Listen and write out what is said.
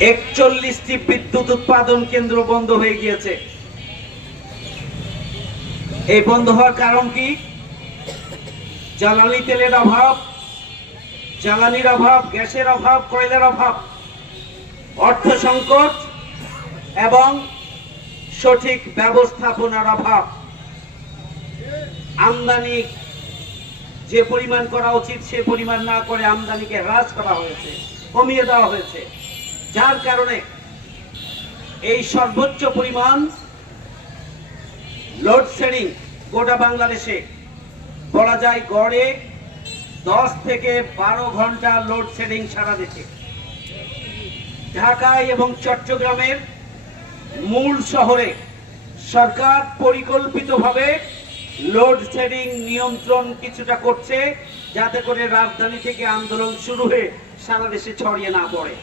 41টি বিদ্যুৎ উৎপাদন কেন্দ্র বন্ধ হয়ে গিয়েছে। এই বন্ধ হওয়ার কারণ কি? জ্বালানি তেলের অভাব, জ্বালানির অভাব, গ্যাসের অভাব, কয়লার অভাব, অর্থ সংকট এবং সঠিক ব্যবস্থাপনার অভাব। আমদানি যে পরিমাণ করা উচিত সে পরিমাণ না করে আমদানিকে হ্রাস করা হয়েছে, কমিয়ে দেওয়া হয়েছে, যার কারণে এই সর্বোচ্চ পরিমাণ লোডশেডিং গোটা বাংলাদেশে বলা যায় গড়ে 10 থেকে 12 ঘন্টা লোডশেডিং সারা দেশে। ঢাকায় এবং চট্টগ্রামের মূল শহরে সরকার পরিকল্পিতভাবে লোডশেডিং নিয়ন্ত্রণ কিছুটা করছে, যাতে করে রাজধানী থেকে আন্দোলন শুরু হয়ে সারা দেশে ছড়িয়ে না পড়ে।